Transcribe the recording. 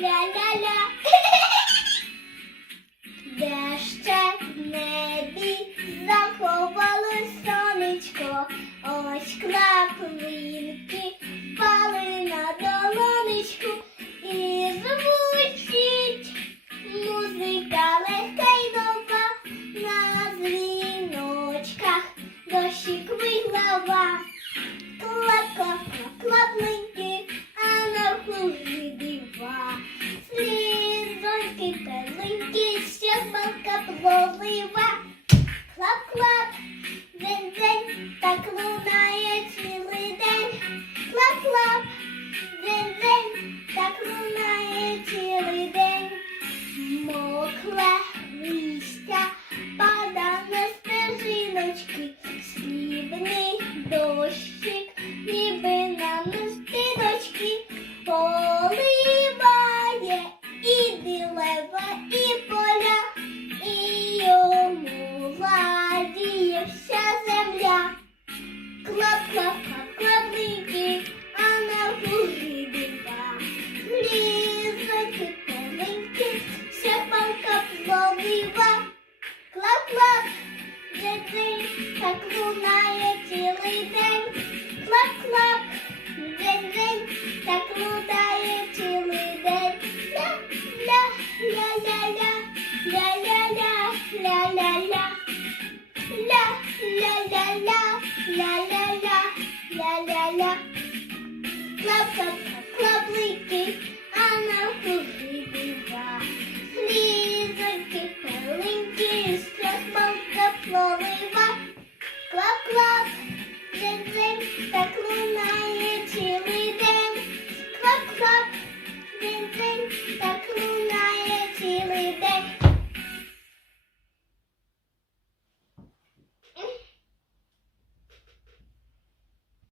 ля-ля-ля. Де ще в небі заховалось сонечко, ось краплинки впали на долонечку і звучить музика легка й нова на дзвіночках дощик виглава. Like a all. повива, клап-клап, дитин, так лунає цілий день, клап-клап, дитин, так лунає цілий день, ля-ля-ля-ля-ля, ля-ля-ля-ля-ля-ля, ля-ля-ля-ля, ля-ля-ля, ля-ля-ля, клап-клап, клаплики.